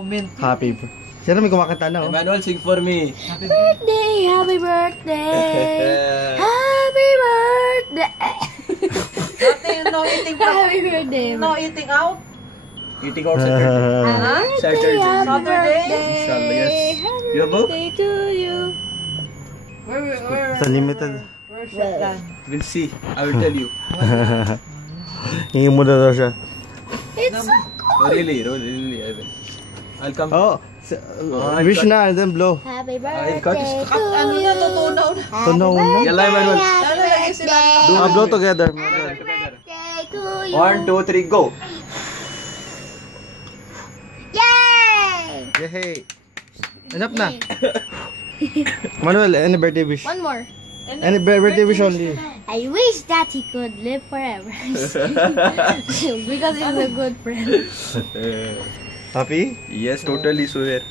Comment. Happy birthday. Sino may kumakanta na, oh? Emmanuel, sing for me. Happy birthday. Happy birthday. Happy birthday. Nothing, no eating Happy birthday. No eating out. Eating out Saturday. Saturday. Saturday. Inshallah, yes. Happy You, Bo? birthday to you. We're Sa limited. We're shotgun. We'll see. I will tell you. Hingin mo na daw siya. It's so Oh, really, really, I will. I'll come. Oh, wish na and then blow. Happy I'll cut birthday this. to Ano you. na, tutunaw na. Tunaw na. Yalla, Emmanuel. Happy Lalagay sila. birthday. Blow together. Birthday to you. 1, 2, 3, go. Yay! Yay! Enough na. Manuel, any birthday wish? One more. Any birthday wish only? I wish that he could live forever. Because he's a good friend. Happy? Yes, totally swear.